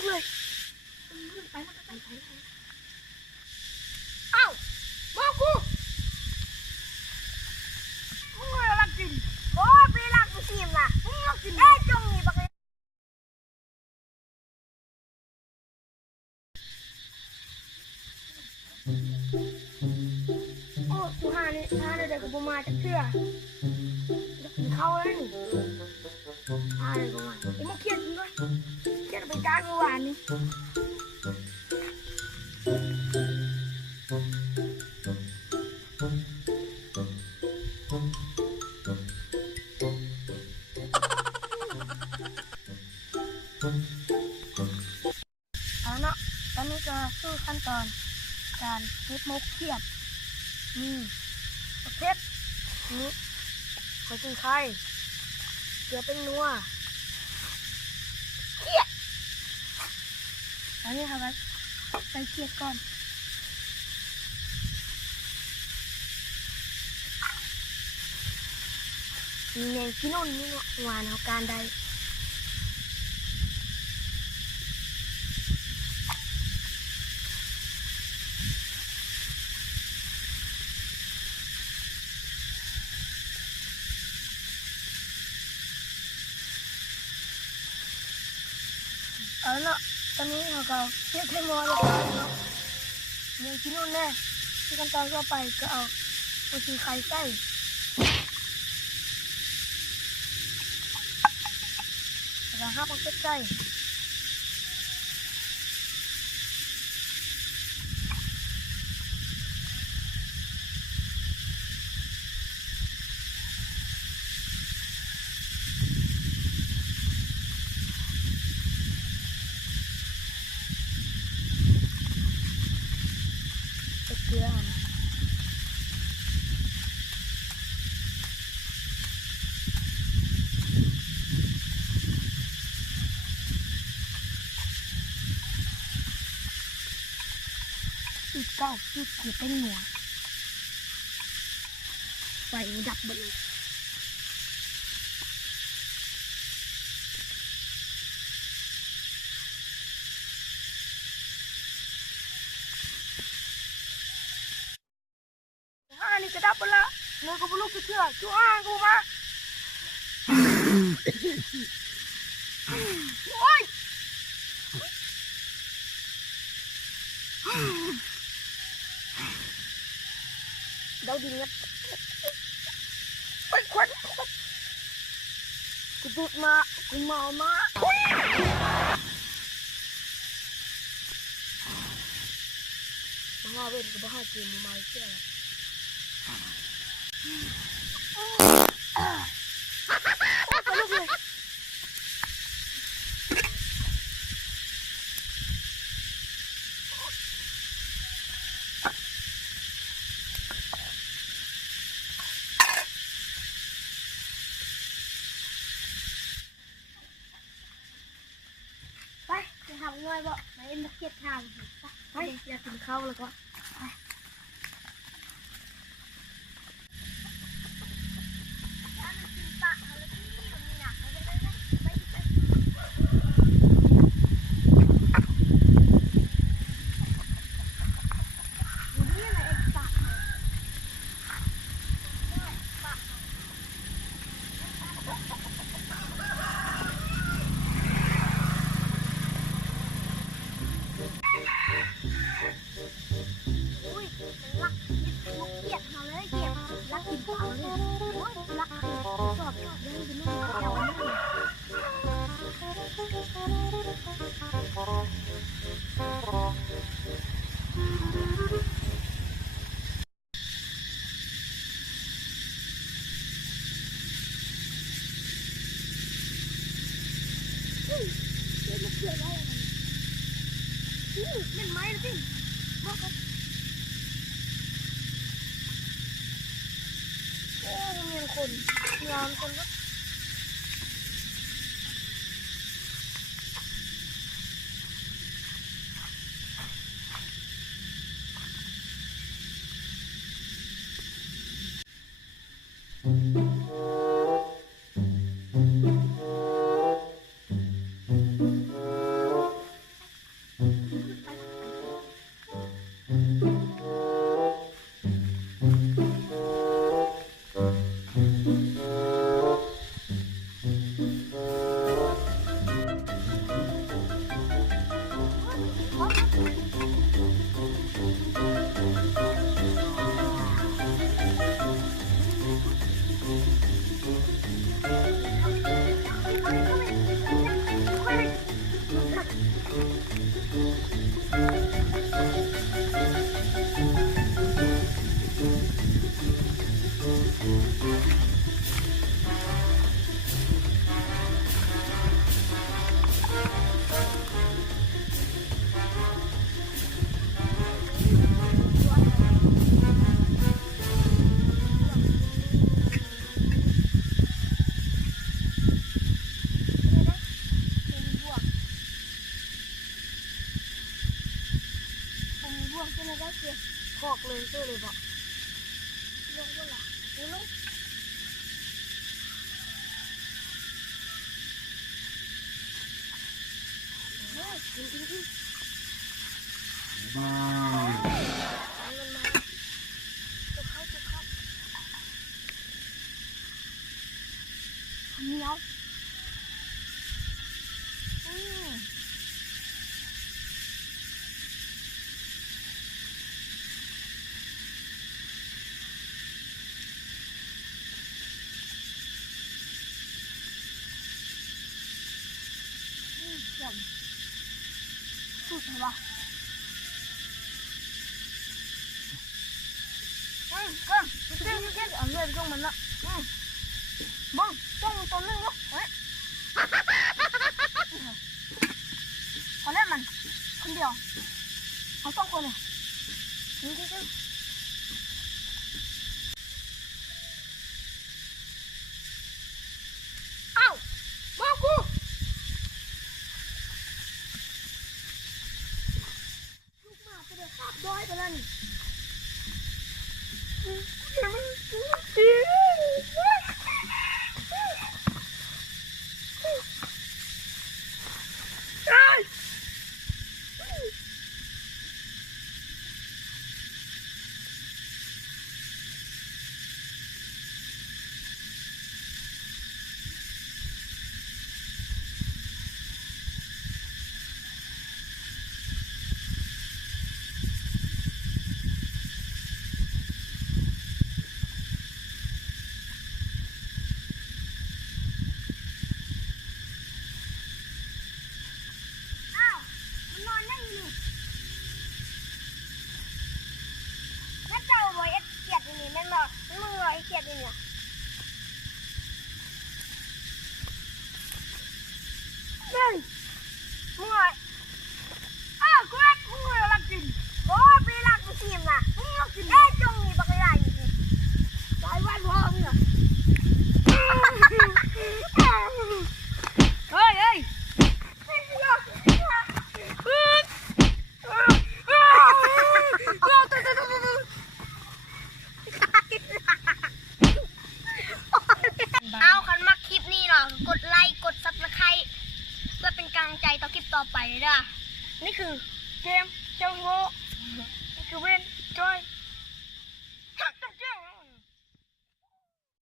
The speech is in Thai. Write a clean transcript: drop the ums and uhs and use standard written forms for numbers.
กเลยไปเอ้าบอกกูมึงไม่รักกินโอ้ไปรักกูสิมล่ะมึงรักกินได้จงนี่บักเลยโอ้กูหาเดี๋ยวกูมาจากเชื่อกินข้าวแล้วนี่หาเดี๋ยวกูมาไอ้มึงเครียดจริงด้วยเครียดไปจ้างเมื่อวานนี้เอาเนาะตอนนี้ก็สู้ขั้นตอนการเก็บมกเขียดนี่ประเภทนี้หัวจิงไข่เกลือเป็นนัวเขียดแล้วนี่ครับใส่เขียดก่อนมีแมงกินนุ่นนี่หวานเอาการใดเอาเนาะตอนนี้เราก็เก็บให้หมดแล้วเนาะแมงกินนุ่นแน่ที่ขั้นตอนต่อไปก็เอาหัวจิงไข่ใส่แล้วห้าพันเก็บใส่เกลืออีกเก้าจุดคือเป็นหัวไฟดับหมดเลยนี่จะดับหมดละเนื้อกูไม่รู้กี่เชื่อจูอ้างกูมาโอ้ยเดาดินเนี่ยไปควันกูดูดมากูเมามาบ้าเว้นกูบ้ากินมาเชื่อไปจะทำง่ายบ่ไปเอ็นมาเก็บทางไปอยากกินข้าวแล้วก็เป็นไม้นะพี่บอกกันโอ้มีคนงานคนก็ พอกเลยเชื่อเลยบอกลงก็หล่ะลงเฮ้ยกินมันมาจุกเข้าเหนียวสุดเลยวะก็เก่งเอาเงินจ้องมันละบ้องจ้องตัวนึงลูกเฮ้ยพอเล่นมันคนเดียวเอา2 คนเลยนี่อ้าวบ้ากูขับด้อยไปแล้วนี่เกลียดเนี่ยเฮ้ยมึงไงกูรักมึงรักกินโอ้พี่รักกูชิมนะมึงรักกินจงนี่บักใหญ่อยู่สายวันพ่อมึงอ่ะเฮ้ยเอาคันมักคลิปนี้เนาะกดไลค์กดซับสไครต์เพื่อเป็นกำลังใจต่อคลิปต่อไปเลยนะนี่คือเกมเจ้าโง่